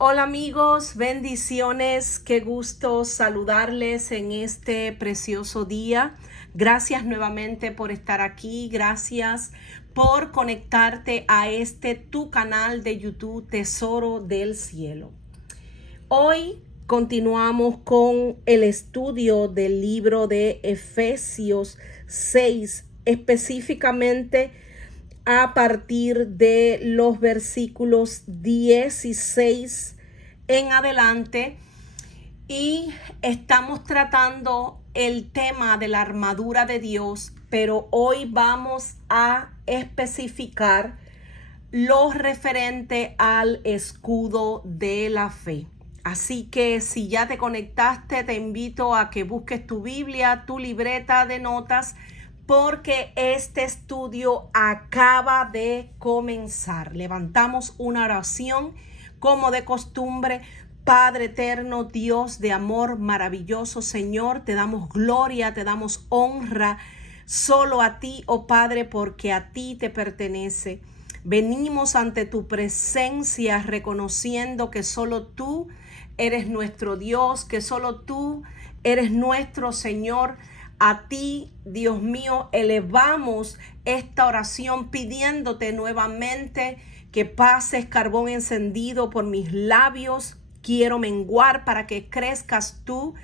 Hola amigos, bendiciones, qué gusto saludarles en este precioso día. Gracias nuevamente por estar aquí, gracias por conectarte a tu canal de YouTube Tesoro del Cielo. Hoy continuamos con el estudio del libro de Efesios 6, específicamente a partir de los versículos 16 en adelante, y estamos tratando el tema de la armadura de Dios, pero hoy vamos a especificar lo referente al escudo de la fe. Así que si ya te conectaste, te invito a que busques tu Biblia, tu libreta de notas, porque este estudio acaba de comenzar. Levantamos una oración como de costumbre. Padre eterno, Dios de amor maravilloso, Señor, te damos gloria, te damos honra solo a ti, oh Padre, porque a ti te pertenece. Venimos ante tu presencia reconociendo que solo tú eres nuestro Dios, que solo tú eres nuestro Señor. A ti, Dios mío, elevamos esta oración pidiéndote nuevamente que pases carbón encendido por mis labios. Quiero menguar para que crezcas tú,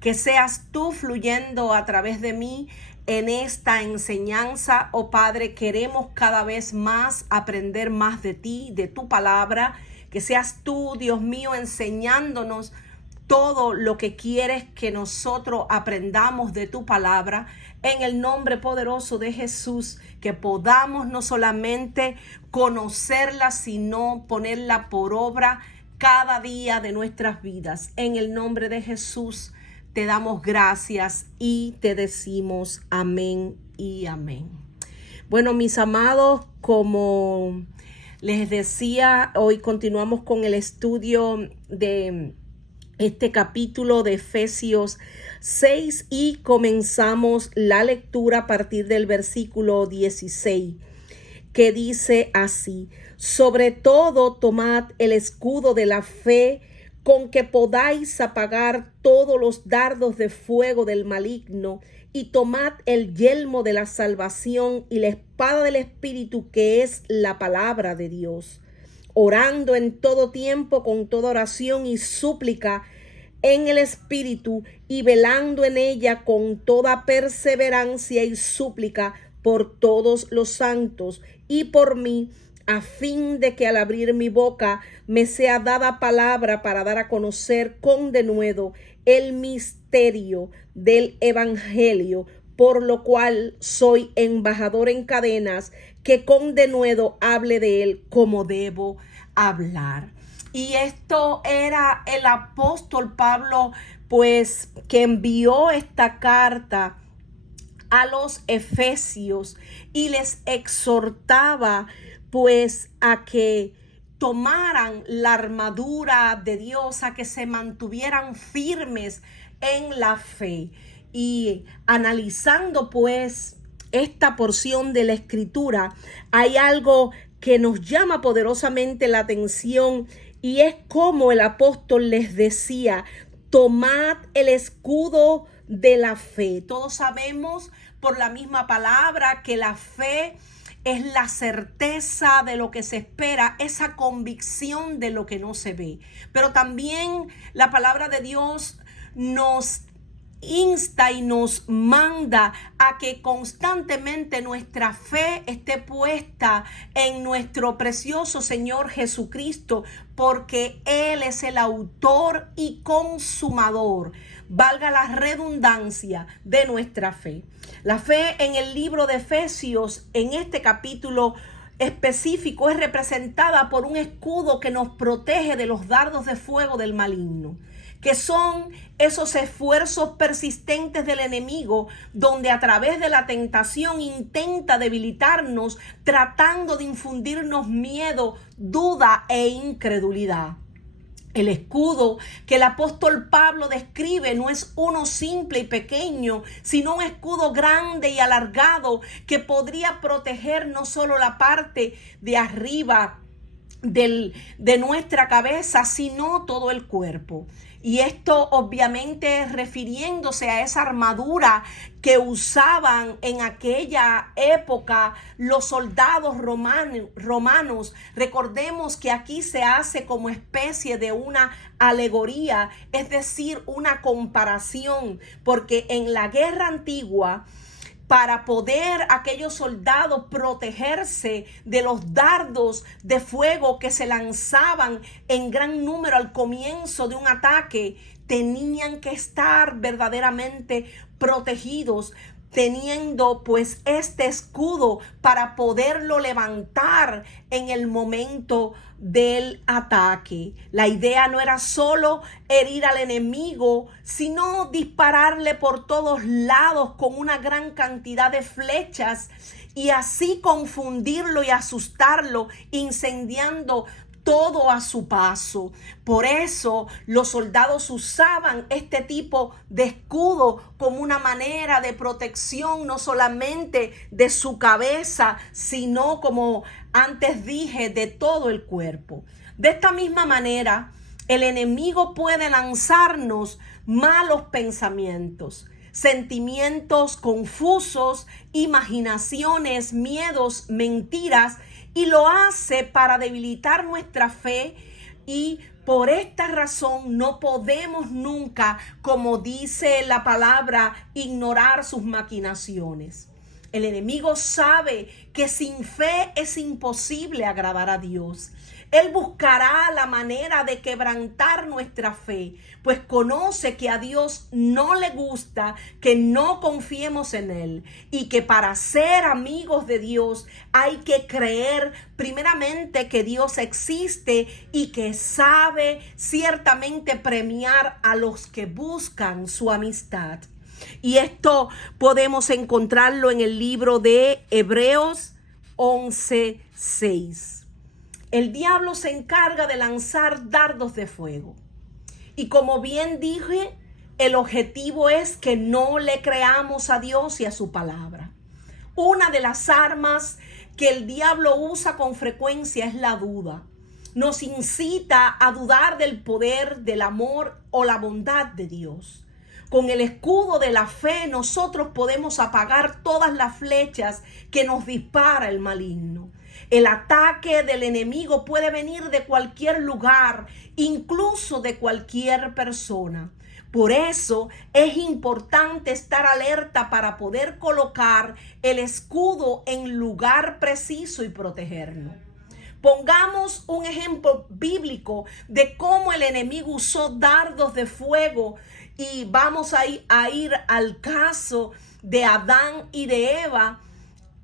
que seas tú fluyendo a través de mí en esta enseñanza. Oh Padre, queremos cada vez más aprender más de ti, de tu palabra, que seas tú, Dios mío, enseñándonos todo lo que quieres que nosotros aprendamos de tu palabra, en el nombre poderoso de Jesús, que podamos no solamente conocerla, sino ponerla por obra cada día de nuestras vidas. En el nombre de Jesús te damos gracias y te decimos amén y amén. Bueno, mis amados, como les decía, hoy continuamos con el estudio de este capítulo de Efesios 6 y comenzamos la lectura a partir del versículo 16, que dice así: sobre todo tomad el escudo de la fe, con que podáis apagar todos los dardos de fuego del maligno, y tomad el yelmo de la salvación y la espada del Espíritu, que es la palabra de Dios, orando en todo tiempo con toda oración y súplica en el Espíritu, y velando en ella con toda perseverancia y súplica por todos los santos y por mí, a fin de que al abrir mi boca me sea dada palabra para dar a conocer con denuedo el misterio del Evangelio, por lo cual soy embajador en cadenas, que con denuedo hable de él como debo hablar. Y esto era el apóstol Pablo, pues, que envió esta carta a los efesios y les exhortaba, pues, a que tomaran la armadura de Dios, a que se mantuvieran firmes en la fe. Y analizando, pues, esta porción de la escritura, hay algo que nos llama poderosamente la atención, y es como el apóstol les decía: tomad el escudo de la fe. Todos sabemos por la misma palabra que la fe es la certeza de lo que se espera, esa convicción de lo que no se ve. Pero también la palabra de Dios nos insta y nos manda a que constantemente nuestra fe esté puesta en nuestro precioso Señor Jesucristo, porque Él es el autor y consumador, valga la redundancia, de nuestra fe. La fe en el libro de Efesios, en este capítulo específico, es representada por un escudo que nos protege de los dardos de fuego del maligno, que son esos esfuerzos persistentes del enemigo, donde a través de la tentación intenta debilitarnos, tratando de infundirnos miedo, duda e incredulidad. El escudo que el apóstol Pablo describe no es uno simple y pequeño, sino un escudo grande y alargado que podría proteger no solo la parte de arriba de nuestra cabeza, sino todo el cuerpo. Y esto obviamente refiriéndose a esa armadura que usaban en aquella época los soldados romanos. Recordemos que aquí se hace como especie de una alegoría, es decir, una comparación, porque en la guerra antigua, para poder aquellos soldados protegerse de los dardos de fuego que se lanzaban en gran número al comienzo de un ataque, tenían que estar verdaderamente protegidos, teniendo pues este escudo para poderlo levantar en el momento del ataque. La idea no era solo herir al enemigo, sino dispararle por todos lados con una gran cantidad de flechas y así confundirlo y asustarlo, incendiando todo a su paso. Por eso los soldados usaban este tipo de escudo como una manera de protección, no solamente de su cabeza, sino, como antes dije, de todo el cuerpo. De esta misma manera, el enemigo puede lanzarnos malos pensamientos, sentimientos confusos, imaginaciones, miedos, mentiras, y lo hace para debilitar nuestra fe, y por esta razón no podemos nunca, como dice la palabra, ignorar sus maquinaciones. El enemigo sabe que sin fe es imposible agradar a Dios. Él buscará la manera de quebrantar nuestra fe, pues conoce que a Dios no le gusta que no confiemos en Él, y que para ser amigos de Dios hay que creer primeramente que Dios existe y que sabe ciertamente premiar a los que buscan su amistad. Y esto podemos encontrarlo en el libro de Hebreos 11:6. El diablo se encarga de lanzar dardos de fuego. Y como bien dije, el objetivo es que no le creamos a Dios y a su palabra. Una de las armas que el diablo usa con frecuencia es la duda. Nos incita a dudar del poder, del amor o la bondad de Dios. Con el escudo de la fe nosotros podemos apagar todas las flechas que nos dispara el maligno. El ataque del enemigo puede venir de cualquier lugar, incluso de cualquier persona. Por eso es importante estar alerta para poder colocar el escudo en lugar preciso y protegernos. Pongamos un ejemplo bíblico de cómo el enemigo usó dardos de fuego, y vamos a ir al caso de Adán y de Eva.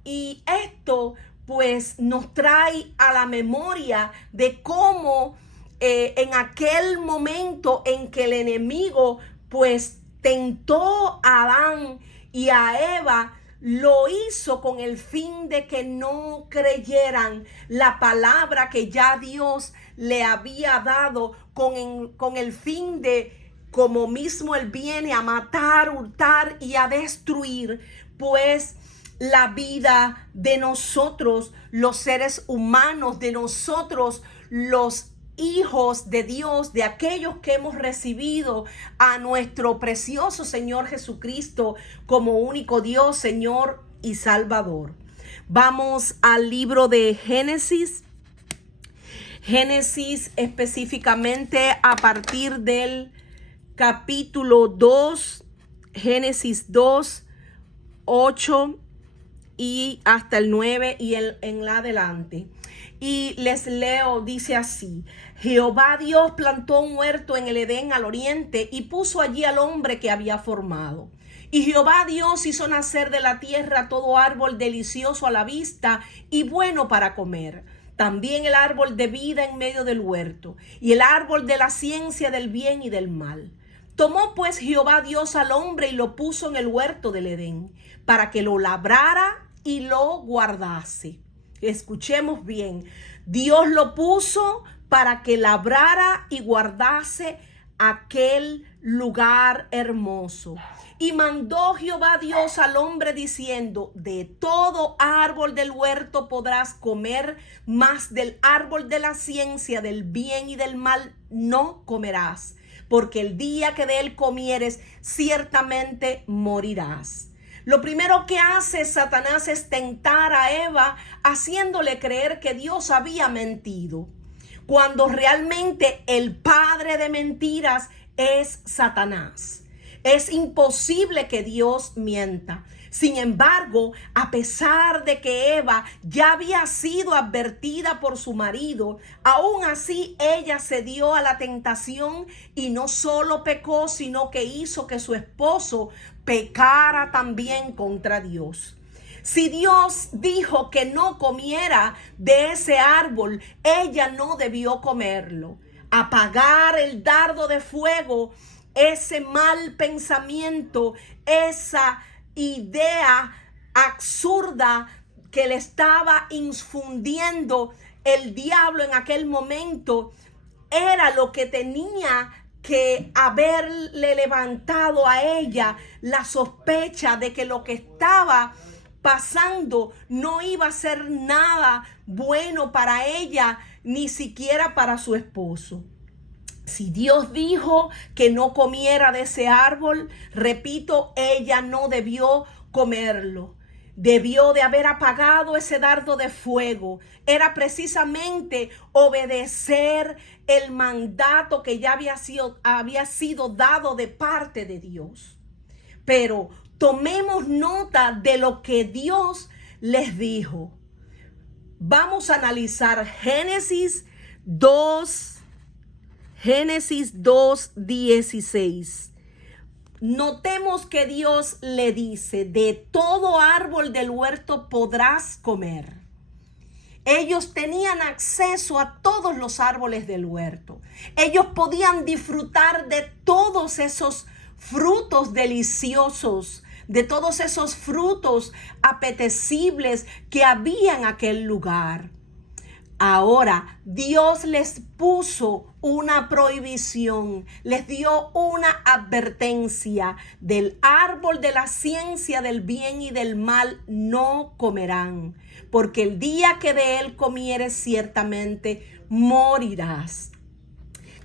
Y esto pues nos trae a la memoria de cómo en aquel momento en que el enemigo pues tentó a Adán y a Eva, lo hizo con el fin de que no creyeran la palabra que ya Dios le había dado, con el fin de, como mismo Él viene a matar, hurtar y a destruir, pues la vida de nosotros, los seres humanos, de nosotros, los hijos de Dios, de aquellos que hemos recibido a nuestro precioso Señor Jesucristo como único Dios, Señor y Salvador. Vamos al libro de Génesis. Génesis específicamente a partir del capítulo 2, Génesis 2, 8 y hasta el 9 y en adelante. Y les leo, dice así: Jehová Dios plantó un huerto en el Edén al oriente y puso allí al hombre que había formado. Y Jehová Dios hizo nacer de la tierra todo árbol delicioso a la vista y bueno para comer. También el árbol de vida en medio del huerto y el árbol de la ciencia del bien y del mal. Tomó pues Jehová Dios al hombre y lo puso en el huerto del Edén para que lo labrara y lo guardase. Escuchemos bien. Dios lo puso para que labrara y guardase aquel lugar hermoso. Y mandó Jehová Dios al hombre diciendo: de todo árbol del huerto podrás comer, mas del árbol de la ciencia del bien y del mal no comerás, porque el día que de él comieres, ciertamente morirás. Lo primero que hace Satanás es tentar a Eva, haciéndole creer que Dios había mentido, cuando realmente el padre de mentiras es Satanás. Es imposible que Dios mienta. Sin embargo, a pesar de que Eva ya había sido advertida por su marido, aún así ella cedió a la tentación y no solo pecó, sino que hizo que su esposo pecara también contra Dios. Si Dios dijo que no comiera de ese árbol, ella no debió comerlo. Apagar el dardo de fuego, ese mal pensamiento, esa idea absurda que le estaba infundiendo el diablo en aquel momento, era lo que tenía que haberle levantado a ella la sospecha de que lo que estaba pasando no iba a ser nada bueno para ella, ni siquiera para su esposo. Si Dios dijo que no comiera de ese árbol, repito, ella no debió comerlo. Debió de haber apagado ese dardo de fuego. Era precisamente obedecer el mandato que ya había sido dado de parte de Dios. Pero tomemos nota de lo que Dios les dijo. Vamos a analizar Génesis 2:16. Notemos que Dios le dice: de todo árbol del huerto podrás comer. Ellos tenían acceso a todos los árboles del huerto. Ellos podían disfrutar de todos esos frutos deliciosos, de todos esos frutos apetecibles que había en aquel lugar. Ahora, Dios les puso una prohibición, les dio una advertencia: del árbol de la ciencia del bien y del mal no comerán, porque el día que de él comieres, ciertamente morirás.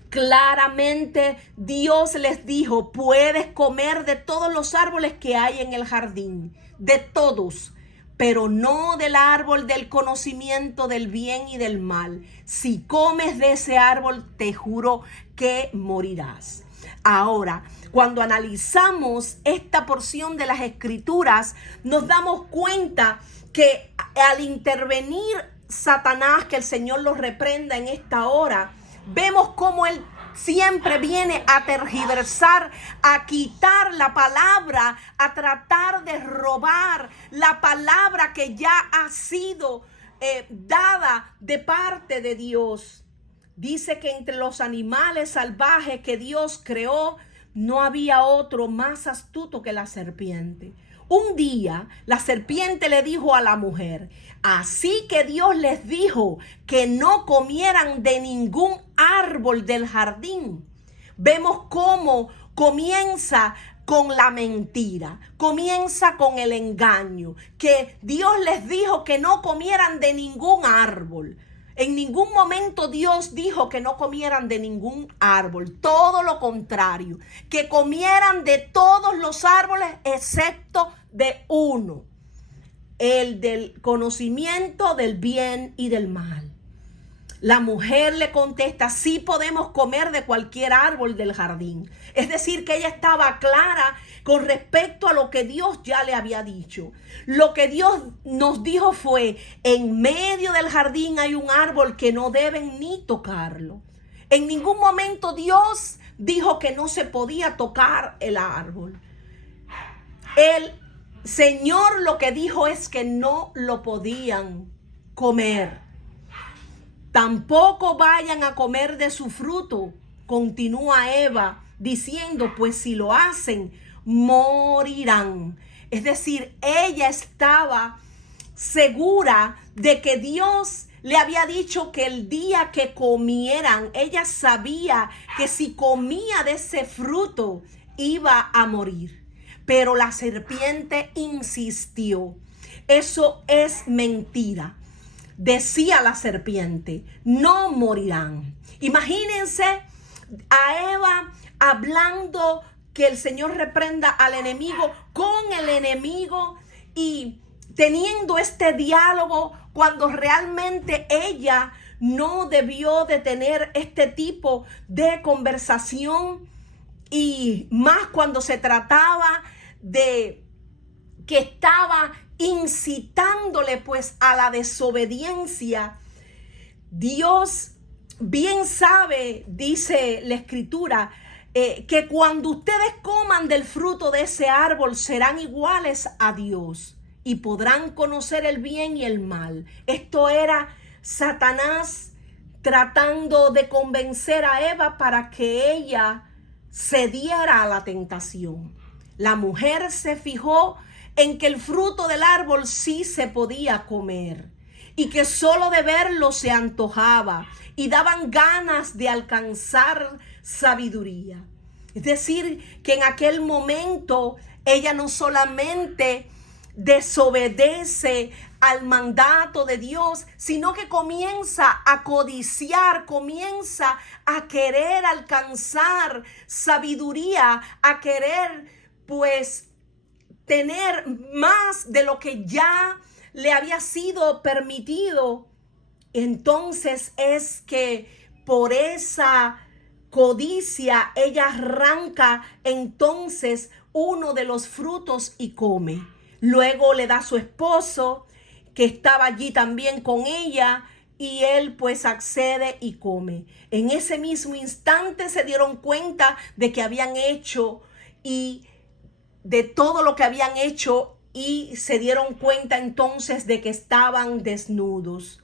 Claramente Dios les dijo: puedes comer de todos los árboles que hay en el jardín, de todos, pero no del árbol del conocimiento del bien y del mal. Si comes de ese árbol, te juro que morirás. Ahora, cuando analizamos esta porción de las Escrituras, nos damos cuenta que al intervenir Satanás, que el Señor lo reprenda en esta hora, vemos cómo él siempre viene a tergiversar, a quitar la palabra, a tratar de robar la palabra que ya ha sido dada de parte de Dios. Dice que entre los animales salvajes que Dios creó, no había otro más astuto que la serpiente. Un día la serpiente le dijo a la mujer: así que Dios les dijo que no comieran de ningún árbol del jardín. Vemos cómo comienza con la mentira, comienza con el engaño, que Dios les dijo que no comieran de ningún árbol. En ningún momento Dios dijo que no comieran de ningún árbol, todo lo contrario, que comieran de todos los árboles excepto de uno, el del conocimiento del bien y del mal. La mujer le contesta: sí podemos comer de cualquier árbol del jardín. Es decir, que ella estaba clara con respecto a lo que Dios ya le había dicho. Lo que Dios nos dijo fue: en medio del jardín hay un árbol que no deben ni tocarlo. En ningún momento Dios dijo que no se podía tocar el árbol. El Señor lo que dijo es que no lo podían comer. Tampoco vayan a comer de su fruto, continúa Eva diciendo, pues si lo hacen, morirán. Es decir, ella estaba segura de que Dios le había dicho que el día que comieran, ella sabía que si comía de ese fruto iba a morir. Pero la serpiente insistió. Eso es mentira. Decía la serpiente, no morirán. Imagínense a Eva hablando que el Señor reprenda al enemigo con el enemigo y teniendo este diálogo cuando realmente ella no debió de tener este tipo de conversación, y más cuando se trataba de que estaba incitándole pues a la desobediencia. Dios bien sabe, dice la Escritura, que cuando ustedes coman del fruto de ese árbol serán iguales a Dios y podrán conocer el bien y el mal. Esto era Satanás tratando de convencer a Eva para que ella cediera a la tentación. La mujer se fijó en que el fruto del árbol sí se podía comer y que solo de verlo se antojaba y daban ganas de alcanzar sabiduría. Es decir, que en aquel momento ella no solamente desobedece al mandato de Dios, sino que comienza a codiciar, comienza a querer alcanzar sabiduría, a querer pues tener más de lo que ya le había sido permitido. Entonces es que por esa codicia ella arranca entonces uno de los frutos y come. Luego le da a su esposo, que estaba allí también con ella, y él pues accede y come. En ese mismo instante se dieron cuenta de que habían hecho y de todo lo que habían hecho, y se dieron cuenta entonces de que estaban desnudos.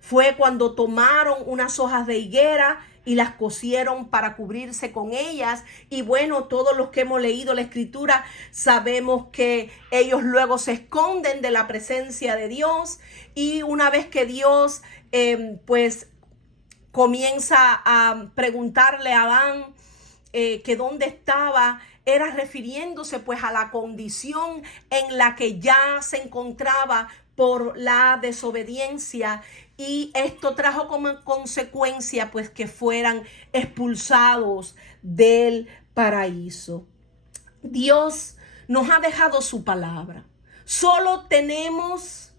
Fue cuando tomaron unas hojas de higuera y las cosieron para cubrirse con ellas. Y bueno, todos los que hemos leído la Escritura sabemos que ellos luego se esconden de la presencia de Dios. Y una vez que Dios pues comienza a preguntarle a Adán que dónde estaba, era refiriéndose pues a la condición en la que ya se encontraba por la desobediencia, y esto trajo como consecuencia pues que fueran expulsados del paraíso. Dios nos ha dejado su palabra. Solo tenemos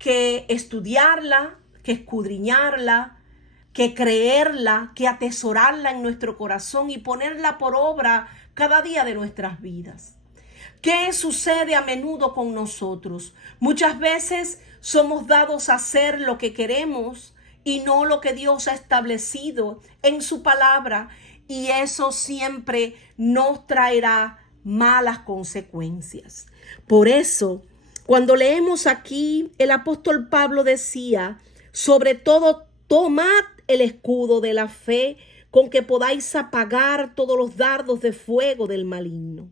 que estudiarla, que escudriñarla, que creerla, que atesorarla en nuestro corazón y ponerla por obra cada día de nuestras vidas. ¿Qué sucede a menudo con nosotros? Muchas veces somos dados a hacer lo que queremos y no lo que Dios ha establecido en su palabra, y eso siempre nos traerá malas consecuencias. Por eso, cuando leemos aquí, el apóstol Pablo decía, sobre todo, tomad el escudo de la fe con que podáis apagar todos los dardos de fuego del maligno.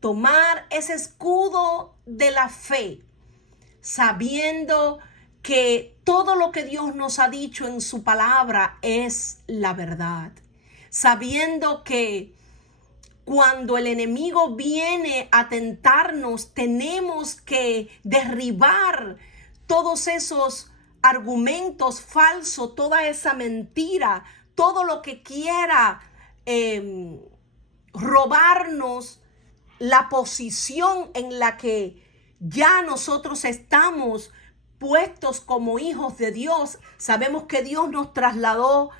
Tomar ese escudo de la fe, sabiendo que todo lo que Dios nos ha dicho en su palabra es la verdad. Sabiendo que cuando el enemigo viene a tentarnos, tenemos que derribar todos esos argumentos falsos, toda esa mentira, todo lo que quiera robarnos la posición en la que ya nosotros estamos puestos como hijos de Dios. Sabemos que Dios nos trasladó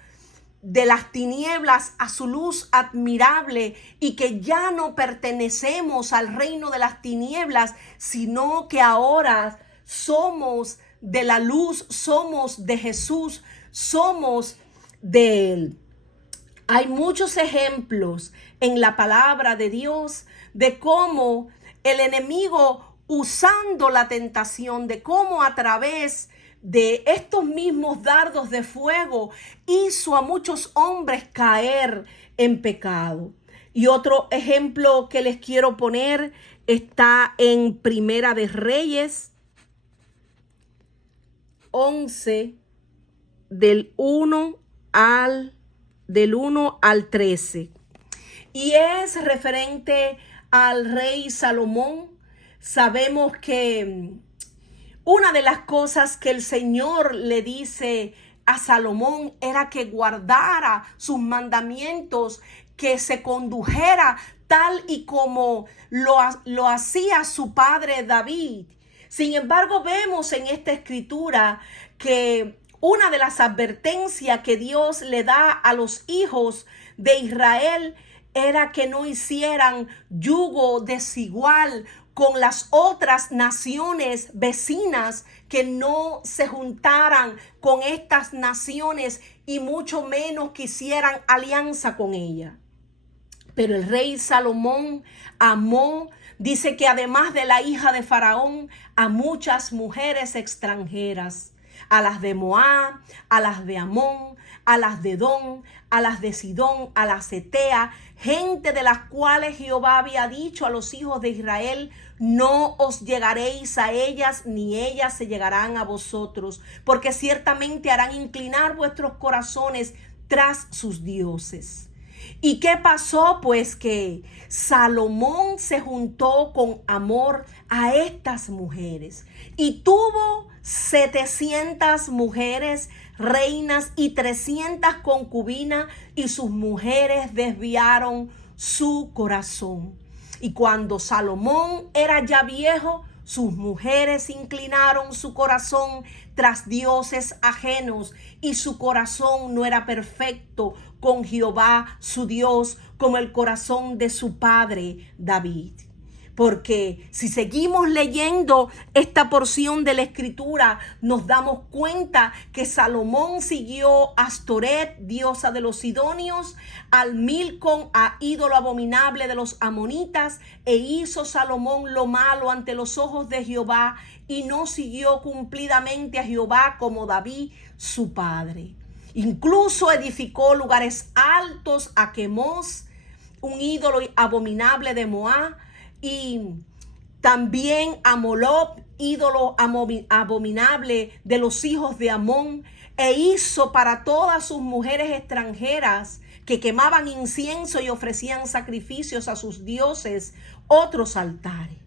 de las tinieblas a su luz admirable, y que ya no pertenecemos al reino de las tinieblas, sino que ahora somos de la luz, somos de Jesús, somos de Él. Hay muchos ejemplos en la palabra de Dios de cómo el enemigo, usando la tentación, de cómo a través de estos mismos dardos de fuego hizo a muchos hombres caer en pecado. Y otro ejemplo que les quiero poner está en Primera de Reyes 11, del 1 al 13. Y es referente al rey Salomón. Sabemos que una de las cosas que el Señor le dice a Salomón era que guardara sus mandamientos, que se condujera tal y como lo hacía su padre David. Sin embargo, vemos en esta escritura que una de las advertencias que Dios le da a los hijos de Israel era que no hicieran yugo desigual con las otras naciones vecinas, que no se juntaran con estas naciones y mucho menos que hicieran alianza con ellas. Pero el rey Salomón amó, dice que además de la hija de Faraón, a muchas mujeres extranjeras, a las de Moab, a las de Amón, a las de Edom, a las de Sidón, a las Etea, gente de las cuales Jehová había dicho a los hijos de Israel: no os llegaréis a ellas, ni ellas se llegarán a vosotros, porque ciertamente harán inclinar vuestros corazones tras sus dioses. ¿Y qué pasó? Pues que Salomón se juntó con amor a estas mujeres y tuvo 700 mujeres reinas y 300 concubinas, y sus mujeres desviaron su corazón. Y cuando Salomón era ya viejo, sus mujeres inclinaron su corazón tras dioses ajenos, y su corazón no era perfecto con Jehová su Dios como el corazón de su padre David. Porque si seguimos leyendo esta porción de la escritura, nos damos cuenta que Salomón siguió a Astoret, diosa de los sidonios, al Milcom, a ídolo abominable de los amonitas, e hizo Salomón lo malo ante los ojos de Jehová, y no siguió cumplidamente a Jehová como David su padre. Incluso edificó lugares altos a Quemos, un ídolo abominable de Moab, y también a Moloc, ídolo abominable de los hijos de Amón, e hizo para todas sus mujeres extranjeras que quemaban incienso y ofrecían sacrificios a sus dioses otros altares.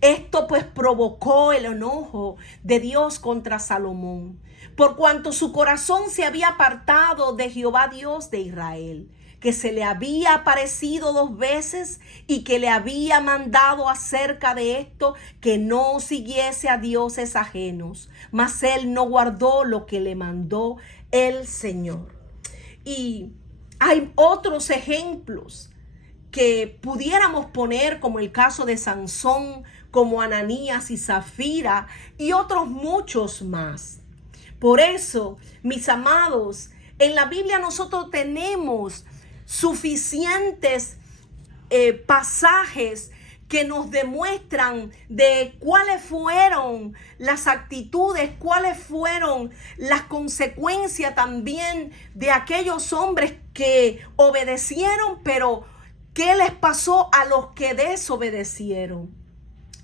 Esto pues provocó el enojo de Dios contra Salomón, por cuanto su corazón se había apartado de Jehová Dios de Israel, que se le había aparecido 2 veces y que le había mandado acerca de esto que no siguiese a dioses ajenos. Mas él no guardó lo que le mandó el Señor. Y hay otros ejemplos que pudiéramos poner, como el caso de Sansón, como Ananías y Zafira, y otros muchos más. Por eso, mis amados, en la Biblia nosotros tenemos suficientes pasajes que nos demuestran de cuáles fueron las actitudes, cuáles fueron las consecuencias también de aquellos hombres que obedecieron, pero ¿qué les pasó a los que desobedecieron?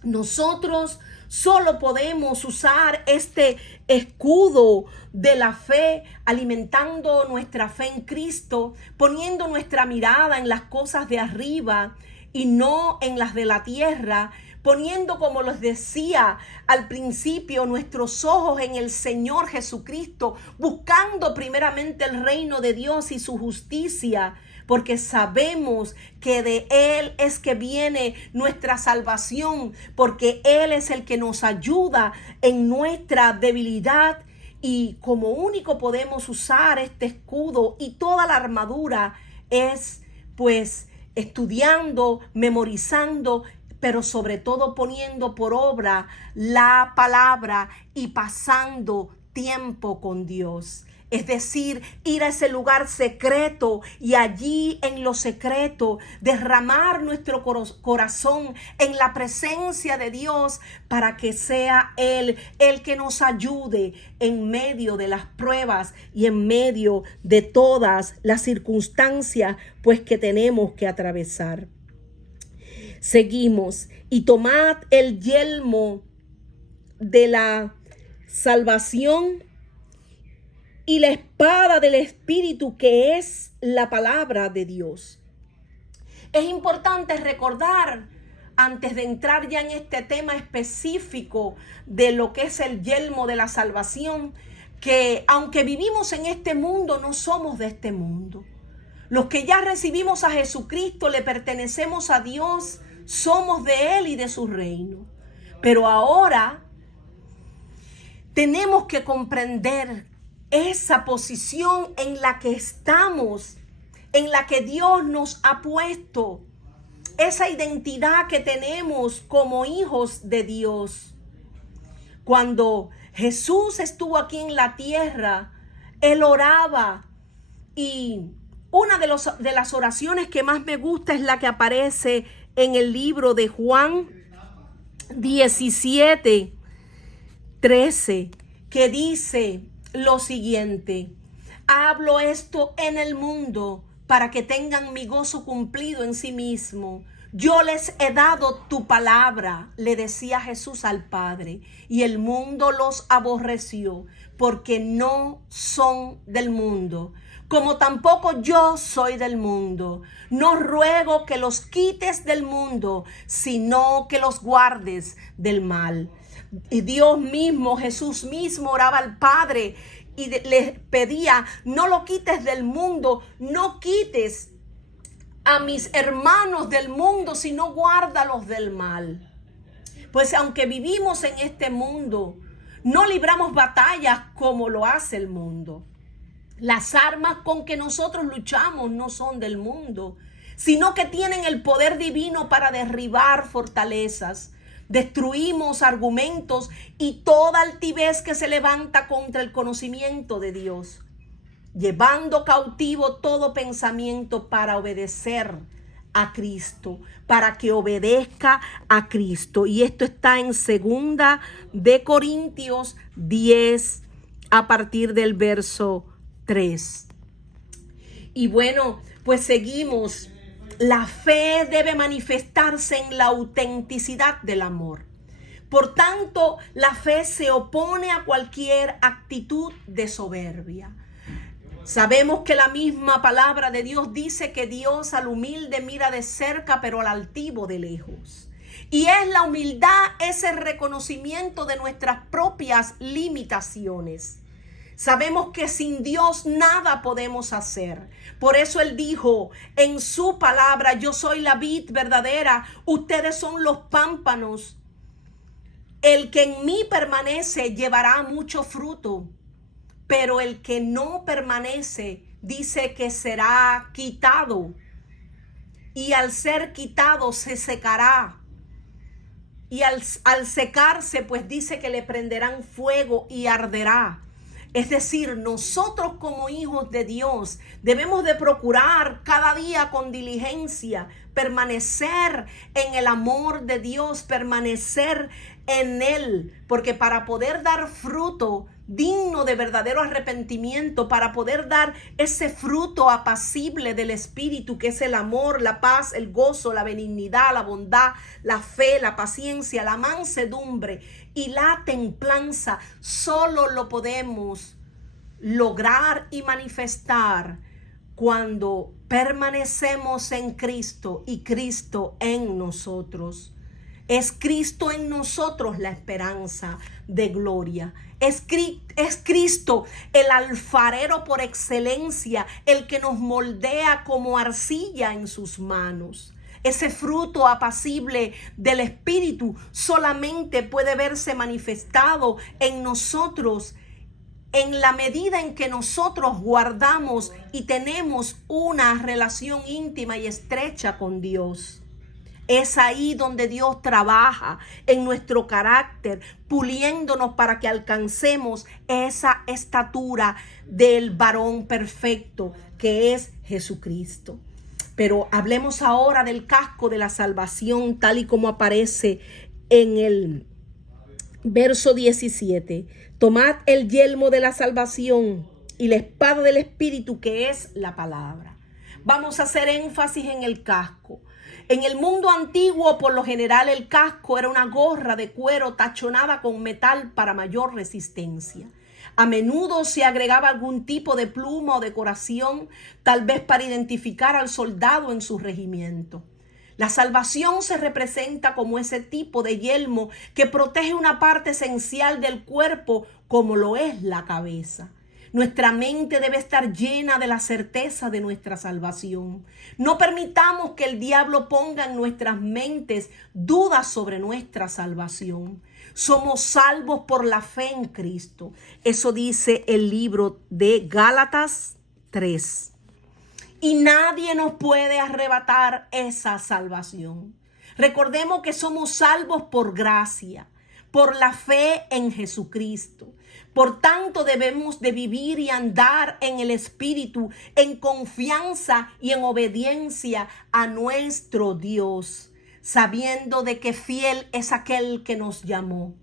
Nosotros solo podemos usar este escudo de la fe, alimentando nuestra fe en Cristo, poniendo nuestra mirada en las cosas de arriba y no en las de la tierra, poniendo, como les decía al principio, nuestros ojos en el Señor Jesucristo, buscando primeramente el reino de Dios y su justicia, porque sabemos que de Él es que viene nuestra salvación, porque Él es el que nos ayuda en nuestra debilidad, y como único podemos usar este escudo y toda la armadura es pues estudiando, memorizando, pero sobre todo poniendo por obra la palabra y pasando tiempo con Dios. Es decir, ir a ese lugar secreto y allí en lo secreto derramar nuestro corazón en la presencia de Dios, para que sea Él el que nos ayude en medio de las pruebas y en medio de todas las circunstancias pues que tenemos que atravesar. Seguimos: y tomad el yelmo de la salvación y la espada del Espíritu, que es la palabra de Dios. Es importante recordar, antes de entrar ya en este tema específico de lo que es el yelmo de la salvación, que aunque vivimos en este mundo, no somos de este mundo. Los que ya recibimos a Jesucristo, le pertenecemos a Dios, somos de Él y de su reino. Pero ahora tenemos que comprender esa posición en la que estamos, en la que Dios nos ha puesto, esa identidad que tenemos como hijos de Dios. Cuando Jesús estuvo aquí en la tierra, Él oraba, y una de las oraciones que más me gusta es la que aparece en el libro de Juan 17:13, que dice lo siguiente: hablo esto en el mundo para que tengan mi gozo cumplido en sí mismo. Yo les he dado tu palabra, le decía Jesús al Padre, y el mundo los aborreció porque no son del mundo, como tampoco yo soy del mundo. No ruego que los quites del mundo, sino que los guardes del mal. Y Dios mismo, Jesús mismo, oraba al Padre y le pedía: no lo quites del mundo, no quites a mis hermanos del mundo, sino guárdalos del mal. Pues aunque vivimos en este mundo, no libramos batallas como lo hace el mundo. Las armas con que nosotros luchamos no son del mundo, sino que tienen el poder divino para derribar fortalezas. Destruimos argumentos y toda altivez que se levanta contra el conocimiento de Dios, llevando cautivo todo pensamiento para obedecer a Cristo, para que obedezca a Cristo. Y esto está en 2 de Corintios 10, a partir del verso 3. Y bueno, pues seguimos. La fe debe manifestarse en la autenticidad del amor. Por tanto, la fe se opone a cualquier actitud de soberbia. Sabemos que la misma palabra de Dios dice que Dios al humilde mira de cerca, pero al altivo de lejos. Y es la humildad, ese reconocimiento de nuestras propias limitaciones. Sabemos que sin Dios nada podemos hacer. Por eso Él dijo en su palabra: yo soy la vid verdadera, ustedes son los pámpanos. El que en mí permanece llevará mucho fruto, pero el que no permanece, dice que será quitado. Y al ser quitado se secará. Y al secarse, pues dice que le prenderán fuego y arderá. Es decir, nosotros como hijos de Dios debemos de procurar cada día con diligencia permanecer en el amor de Dios, permanecer en Él, porque para poder dar fruto digno de verdadero arrepentimiento, para poder dar ese fruto apacible del Espíritu, que es el amor, la paz, el gozo, la benignidad, la bondad, la fe, la paciencia, la mansedumbre y la templanza, solo lo podemos lograr y manifestar cuando permanecemos en Cristo y Cristo en nosotros. Es Cristo en nosotros la esperanza de gloria. Es Cristo el alfarero por excelencia, el que nos moldea como arcilla en sus manos. Ese fruto apacible del Espíritu solamente puede verse manifestado en nosotros en la medida en que nosotros guardamos y tenemos una relación íntima y estrecha con Dios. Es ahí donde Dios trabaja en nuestro carácter, puliéndonos para que alcancemos esa estatura del varón perfecto que es Jesucristo. Pero hablemos ahora del casco de la salvación, tal y como aparece en el verso 17. Tomad el yelmo de la salvación y la espada del Espíritu, que es la palabra. Vamos a hacer énfasis en el casco. En el mundo antiguo, por lo general, el casco era una gorra de cuero tachonada con metal para mayor resistencia. A menudo se agregaba algún tipo de pluma o decoración, tal vez para identificar al soldado en su regimiento. La salvación se representa como ese tipo de yelmo que protege una parte esencial del cuerpo, como lo es la cabeza. Nuestra mente debe estar llena de la certeza de nuestra salvación. No permitamos que el diablo ponga en nuestras mentes dudas sobre nuestra salvación. Somos salvos por la fe en Cristo. Eso dice el libro de Gálatas 3. Y nadie nos puede arrebatar esa salvación. Recordemos que somos salvos por gracia, por la fe en Jesucristo. Por tanto, debemos de vivir y andar en el Espíritu, en confianza y en obediencia a nuestro Dios, sabiendo de que fiel es aquel que nos llamó.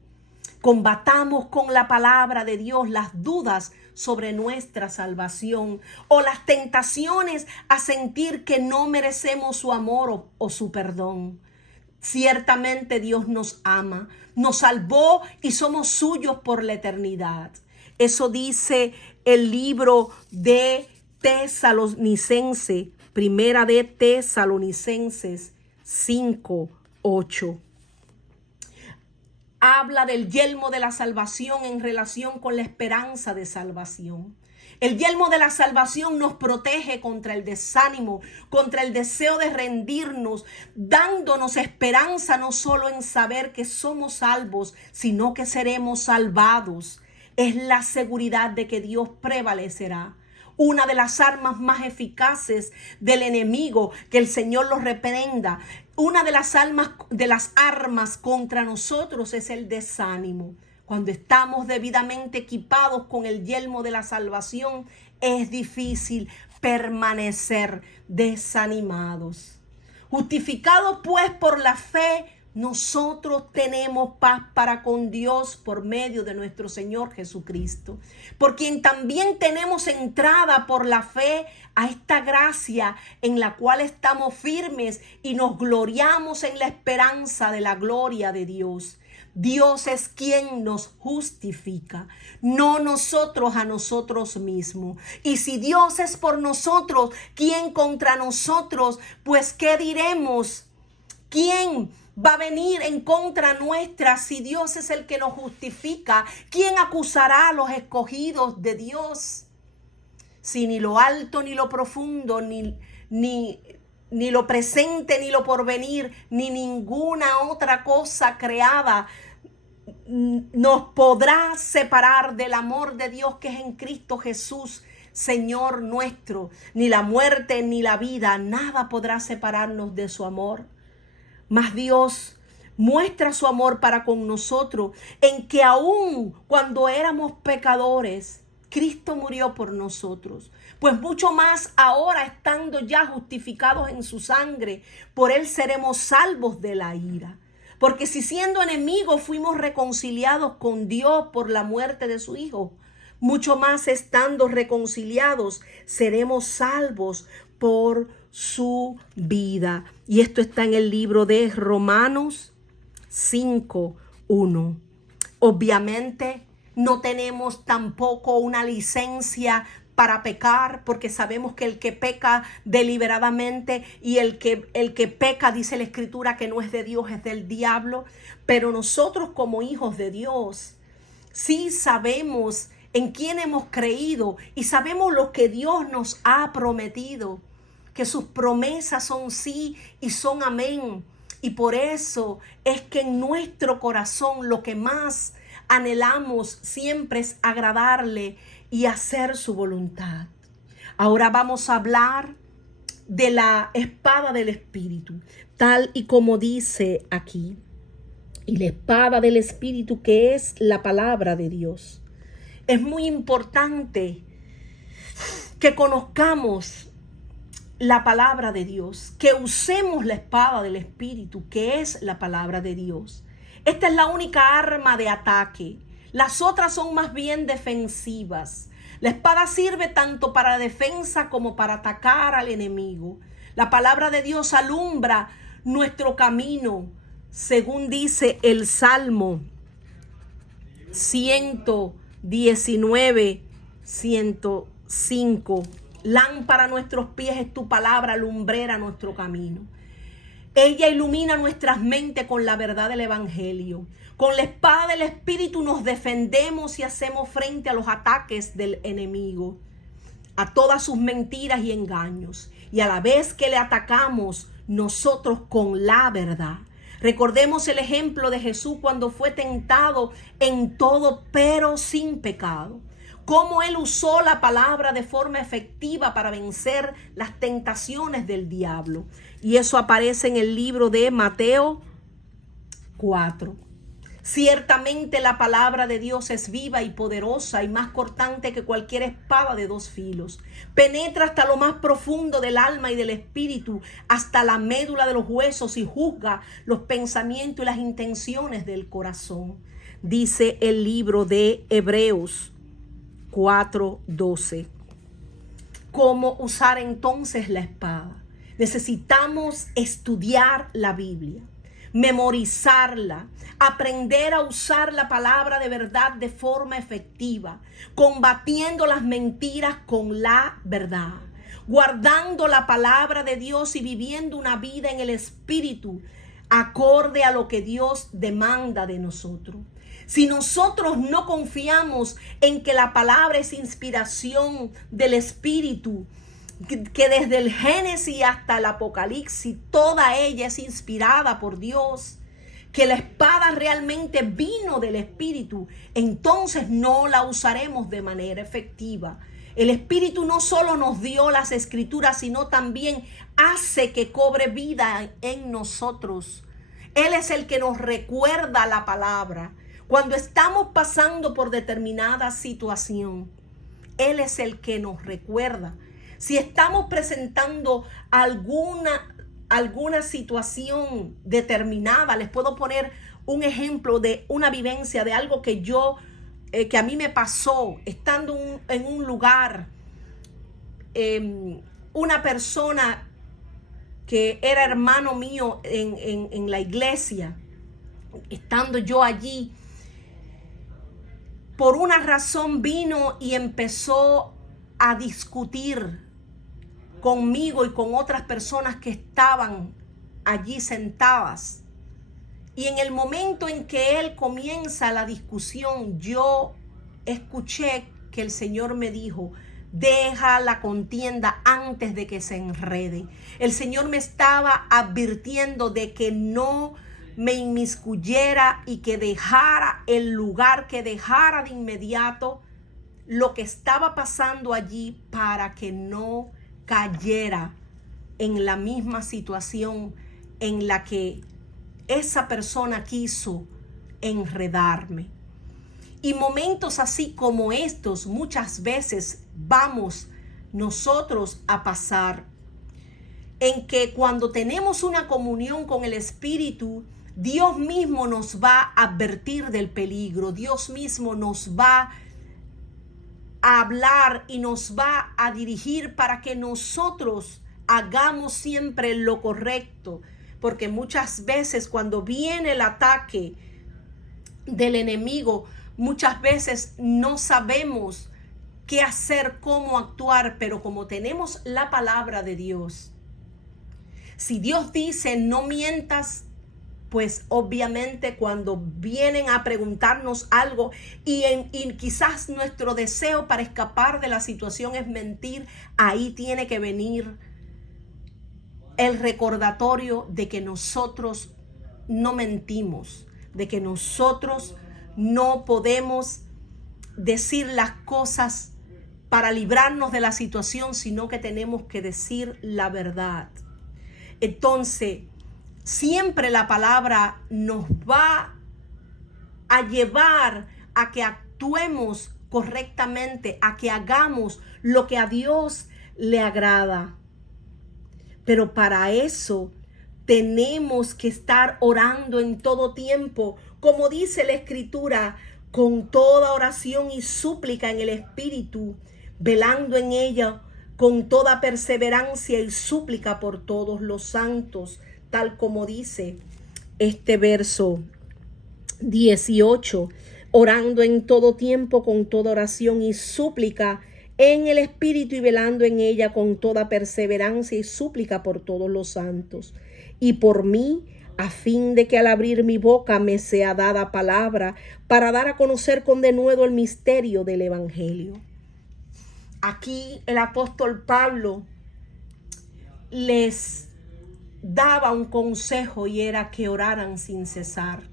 Combatamos con la palabra de Dios las dudas sobre nuestra salvación o las tentaciones a sentir que no merecemos su amor o su perdón. Ciertamente Dios nos ama, nos salvó y somos suyos por la eternidad. Eso dice el libro de Tesalonicenses, primera de Tesalonicenses 5:8. Habla del yelmo de la salvación en relación con la esperanza de salvación. El yelmo de la salvación nos protege contra el desánimo, contra el deseo de rendirnos, dándonos esperanza no solo en saber que somos salvos, sino que seremos salvados. Es la seguridad de que Dios prevalecerá. Una de las armas más eficaces del enemigo, que el Señor los reprenda. Una de las armas contra nosotros es el desánimo. Cuando estamos debidamente equipados con el yelmo de la salvación, es difícil permanecer desanimados. Justificados pues por la fe, nosotros tenemos paz para con Dios por medio de nuestro Señor Jesucristo, por quien también tenemos entrada por la fe a esta gracia en la cual estamos firmes y nos gloriamos en la esperanza de la gloria de Dios. Dios es quien nos justifica, no nosotros a nosotros mismos. Y si Dios es por nosotros, ¿quién contra nosotros? Pues ¿qué diremos? ¿Quién va a venir en contra nuestra si Dios es el que nos justifica? ¿Quién acusará a los escogidos de Dios? Si ni lo alto ni lo profundo, ni lo presente ni lo porvenir, ni ninguna otra cosa creada nos podrá separar del amor de Dios que es en Cristo Jesús, Señor nuestro. Ni la muerte ni la vida, nada podrá separarnos de su amor. Mas Dios muestra su amor para con nosotros en que aun cuando éramos pecadores, Cristo murió por nosotros. Pues mucho más ahora, estando ya justificados en su sangre, por él seremos salvos de la ira. Porque si siendo enemigos fuimos reconciliados con Dios por la muerte de su Hijo, mucho más estando reconciliados seremos salvos por su vida. Y esto está en el libro de Romanos 5:1. Obviamente no tenemos tampoco una licencia para pecar, porque sabemos que el que peca deliberadamente y el que peca, dice la Escritura, que no es de Dios, es del diablo. Pero nosotros como hijos de Dios, sí sabemos en quién hemos creído y sabemos lo que Dios nos ha prometido, que sus promesas son sí y son amén. Y por eso es que en nuestro corazón lo que más anhelamos siempre es agradarle y hacer su voluntad. Ahora vamos a hablar de la espada del Espíritu, tal y como dice aquí. Y la espada del Espíritu, que es la palabra de Dios. Es muy importante que conozcamos la palabra de Dios, que usemos la espada del Espíritu, que es la palabra de Dios. Esta es la única arma de ataque. Las otras son más bien defensivas. La espada sirve tanto para defensa como para atacar al enemigo. La palabra de Dios alumbra nuestro camino, según dice el Salmo 119. 19:105. Lámpara a nuestros pies es tu palabra, lumbrera nuestro camino. Ella ilumina nuestras mentes con la verdad del evangelio. Con la espada del Espíritu nos defendemos y hacemos frente a los ataques del enemigo, a todas sus mentiras y engaños. Y a la vez que le atacamos, nosotros con la verdad. Recordemos el ejemplo de Jesús cuando fue tentado en todo, pero sin pecado. Cómo Él usó la palabra de forma efectiva para vencer las tentaciones del diablo. Y eso aparece en el libro de Mateo 4. Ciertamente la palabra de Dios es viva y poderosa y más cortante que cualquier espada de dos filos. Penetra hasta lo más profundo del alma y del espíritu, hasta la médula de los huesos y juzga los pensamientos y las intenciones del corazón. Dice el libro de Hebreos 4:12. ¿Cómo usar entonces la espada? Necesitamos estudiar la Biblia, memorizarla, aprender a usar la palabra de verdad de forma efectiva, combatiendo las mentiras con la verdad, guardando la palabra de Dios y viviendo una vida en el Espíritu, acorde a lo que Dios demanda de nosotros. Si nosotros no confiamos en que la palabra es inspiración del Espíritu, que desde el Génesis hasta el Apocalipsis, toda ella es inspirada por Dios, que la espada realmente vino del Espíritu, entonces no la usaremos de manera efectiva. El Espíritu no solo nos dio las Escrituras, sino también hace que cobre vida en nosotros. Él es el que nos recuerda la palabra. Cuando estamos pasando por determinada situación, Él es el que nos recuerda. Si estamos presentando alguna situación determinada, les puedo poner un ejemplo de una vivencia de algo que a mí me pasó estando en un lugar, una persona que era hermano mío en la iglesia, estando yo allí, por una razón vino y empezó a discutir conmigo y con otras personas que estaban allí sentadas. Y en el momento en que él comienza la discusión, yo escuché que el Señor me dijo: deja la contienda antes de que se enrede. El Señor me estaba advirtiendo de que no me inmiscuyera y que dejara el lugar, que dejara de inmediato lo que estaba pasando allí para que no cayera en la misma situación en la que esa persona quiso enredarme. Y momentos así como estos muchas veces vamos nosotros a pasar, en que cuando tenemos una comunión con el Espíritu, Dios mismo nos va a advertir del peligro, Dios mismo nos va a hablar y nos va a dirigir para que nosotros hagamos siempre lo correcto, porque muchas veces cuando viene el ataque del enemigo, muchas veces no sabemos qué hacer, cómo actuar, pero como tenemos la palabra de Dios, si Dios dice no mientas, pues obviamente cuando vienen a preguntarnos algo y quizás nuestro deseo para escapar de la situación es mentir, ahí tiene que venir el recordatorio de que nosotros no mentimos, de que nosotros no podemos decir las cosas para librarnos de la situación, sino que tenemos que decir la verdad. Entonces, siempre la palabra nos va a llevar a que actuemos correctamente, a que hagamos lo que a Dios le agrada. Pero para eso tenemos que estar orando en todo tiempo, como dice la Escritura, con toda oración y súplica en el Espíritu, velando en ella con toda perseverancia y súplica por todos los santos, tal como dice este verso 18. orando en todo tiempo con toda oración y súplica en el Espíritu y velando en ella con toda perseverancia y súplica por todos los santos y por mí, a fin de que al abrir mi boca me sea dada palabra para dar a conocer con denuedo el misterio del Evangelio. Aquí el apóstol Pablo les daba un consejo y era que oraran sin cesar.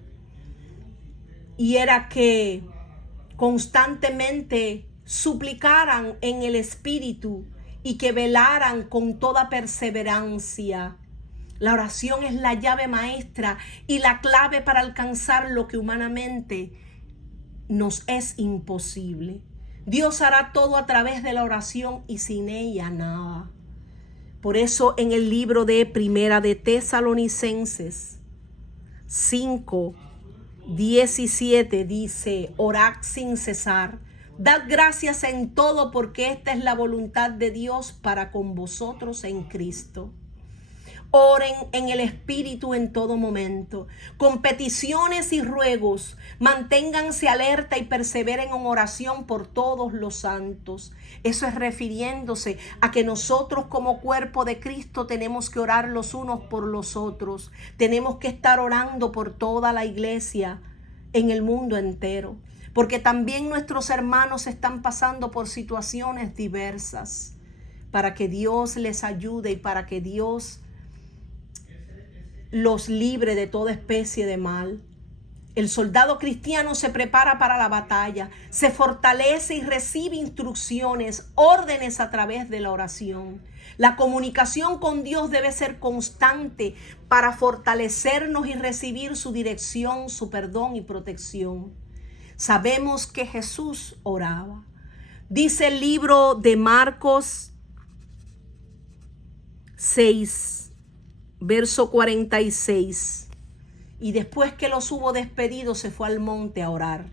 Y era que constantemente suplicaran en el Espíritu y que velaran con toda perseverancia. La oración es la llave maestra y la clave para alcanzar lo que humanamente nos es imposible. Dios hará todo a través de la oración y sin ella nada. Por eso en el libro de Primera de Tesalonicenses 5:17 dice: orad sin cesar, dad gracias en todo porque esta es la voluntad de Dios para con vosotros en Cristo. Oren en el Espíritu en todo momento, con peticiones y ruegos, manténganse alerta y perseveren en oración por todos los santos. Eso es refiriéndose a que nosotros como cuerpo de Cristo tenemos que orar los unos por los otros. Tenemos que estar orando por toda la iglesia en el mundo entero, porque también nuestros hermanos están pasando por situaciones diversas, para que Dios les ayude y para que Dios los libre de toda especie de mal. El soldado cristiano se prepara para la batalla, se fortalece y recibe instrucciones, órdenes a través de la oración. La comunicación con Dios debe ser constante para fortalecernos y recibir su dirección, su perdón y protección. Sabemos que Jesús oraba. Dice el libro de Marcos 6. Verso 46. Y después que los hubo despedido, se fue al monte a orar.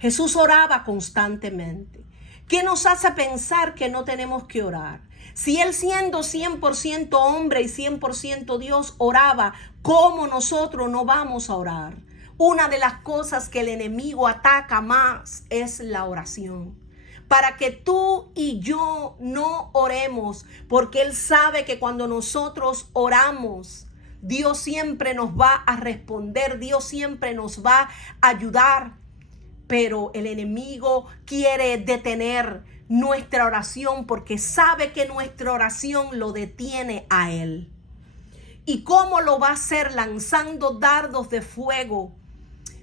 Jesús oraba constantemente. ¿Qué nos hace pensar que no tenemos que orar? Si Él, siendo 100% hombre y 100% Dios, oraba, ¿cómo nosotros no vamos a orar? Una de las cosas que el enemigo ataca más es la oración. Para que tú y yo no oremos, porque Él sabe que cuando nosotros oramos, Dios siempre nos va a responder, Dios siempre nos va a ayudar. Pero el enemigo quiere detener nuestra oración porque sabe que nuestra oración lo detiene a Él. ¿Y cómo lo va a hacer? Lanzando dardos de fuego,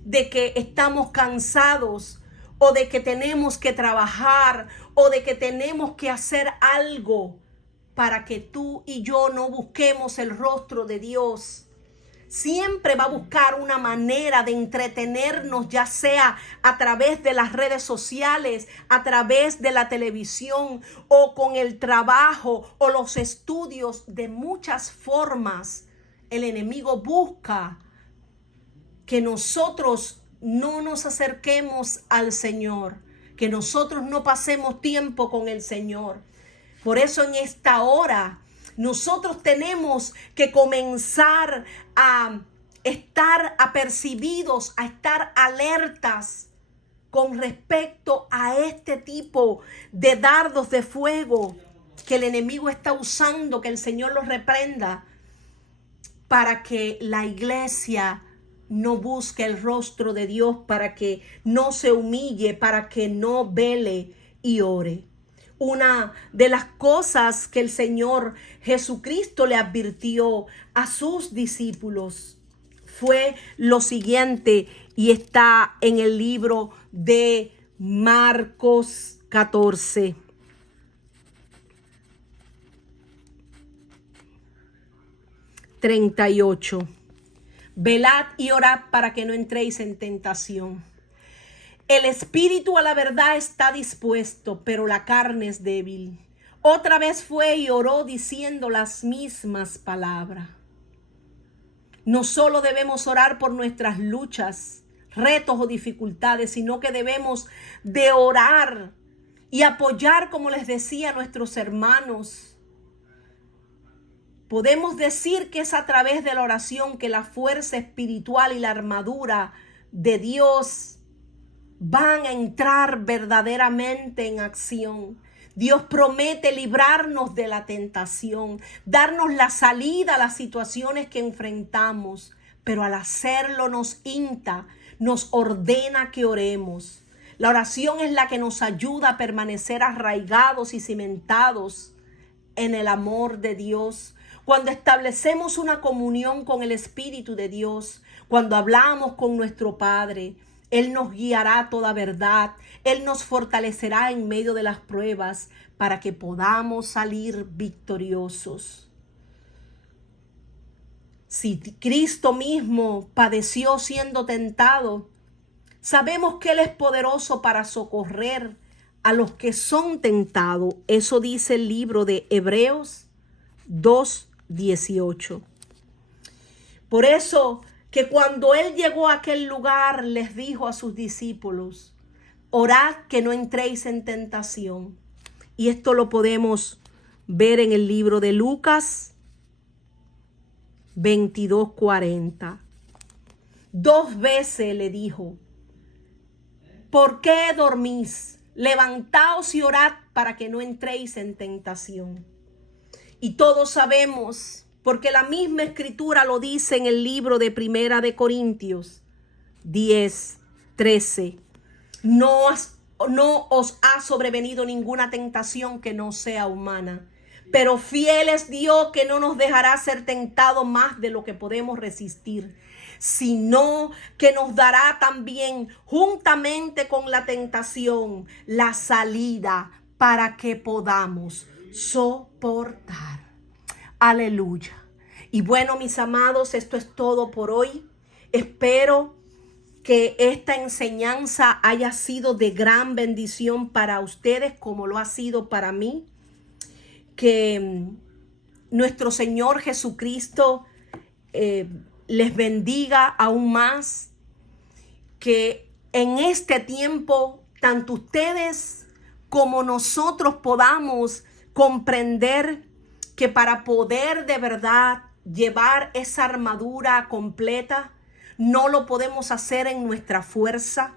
de que estamos cansados, o de que tenemos que trabajar, o de que tenemos que hacer algo para que tú y yo no busquemos el rostro de Dios. Siempre va a buscar una manera de entretenernos, ya sea a través de las redes sociales, a través de la televisión, o con el trabajo o los estudios. De muchas formas el enemigo busca que nosotros no nos acerquemos al Señor, que nosotros no pasemos tiempo con el Señor. Por eso en esta hora nosotros tenemos que comenzar a estar apercibidos, a estar alertas con respecto a este tipo de dardos de fuego que el enemigo está usando, que el Señor los reprenda, para que la iglesia no busque el rostro de Dios, para que no se humille, para que no vele y ore. Una de las cosas que el Señor Jesucristo le advirtió a sus discípulos fue lo siguiente, y está en el libro de Marcos 14. (38) Velad y orad para que no entréis en tentación. El espíritu a la verdad está dispuesto, pero la carne es débil. Otra vez fue y oró diciendo las mismas palabras. No solo debemos orar por nuestras luchas, retos o dificultades, sino que debemos de orar y apoyar, como les decía, a nuestros hermanos. Podemos decir que es a través de la oración que la fuerza espiritual y la armadura de Dios van a entrar verdaderamente en acción. Dios promete librarnos de la tentación, darnos la salida a las situaciones que enfrentamos, pero al hacerlo nos insta, nos ordena que oremos. La oración es la que nos ayuda a permanecer arraigados y cimentados en el amor de Dios. Cuando establecemos una comunión con el Espíritu de Dios, cuando hablamos con nuestro Padre, Él nos guiará a toda verdad. Él nos fortalecerá en medio de las pruebas para que podamos salir victoriosos. Si Cristo mismo padeció siendo tentado, sabemos que Él es poderoso para socorrer a los que son tentados. Eso dice el libro de Hebreos 2:18. Por eso que cuando Él llegó a aquel lugar, les dijo a sus discípulos: orad que no entréis en tentación. Y esto lo podemos ver en el libro de Lucas 22:40. 2 veces le dijo: ¿por qué dormís? Levantaos y orad para que no entréis en tentación. Y todos sabemos, porque la misma escritura lo dice en el libro de Primera de Corintios 10:13. No os ha sobrevenido ninguna tentación que no sea humana, pero fiel es Dios, que no nos dejará ser tentados más de lo que podemos resistir, sino que nos dará también, juntamente con la tentación, la salida para que podamos soportar. Aleluya. Y bueno, mis amados, esto es todo por hoy. Espero que esta enseñanza haya sido de gran bendición para ustedes, como lo ha sido para mí. Que nuestro Señor Jesucristo les bendiga aún más. Que en este tiempo, tanto ustedes como nosotros podamos comprender que para poder de verdad llevar esa armadura completa, no lo podemos hacer en nuestra fuerza,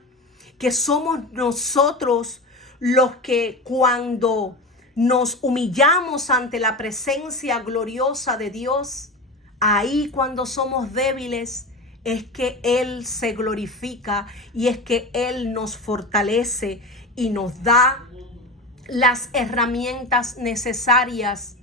que somos nosotros los que cuando nos humillamos ante la presencia gloriosa de Dios, ahí cuando somos débiles es que Él se glorifica y es que Él nos fortalece y nos da las herramientas necesarias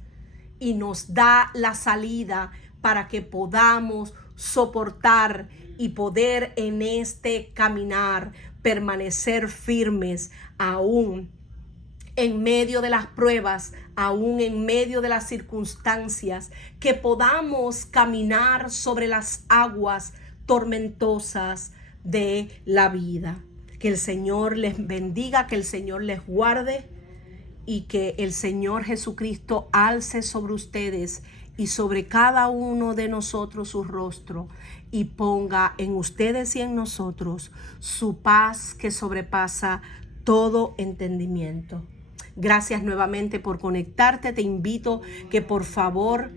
y nos da la salida para que podamos soportar y poder en este caminar permanecer firmes aún en medio de las pruebas, aún en medio de las circunstancias, que podamos caminar sobre las aguas tormentosas de la vida. Que el Señor les bendiga, que el Señor les guarde y que el Señor Jesucristo alce sobre ustedes y sobre cada uno de nosotros su rostro y ponga en ustedes y en nosotros su paz que sobrepasa todo entendimiento. Gracias nuevamente por conectarte. Te invito que por favor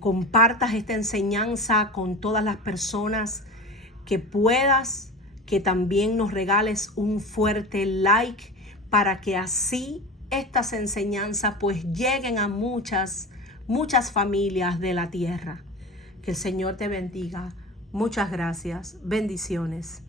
compartas esta enseñanza con todas las personas que puedas, que también nos regales un fuerte like para que así estas enseñanzas pues lleguen a muchas familias de la tierra. Que el Señor te bendiga. Muchas gracias. Bendiciones.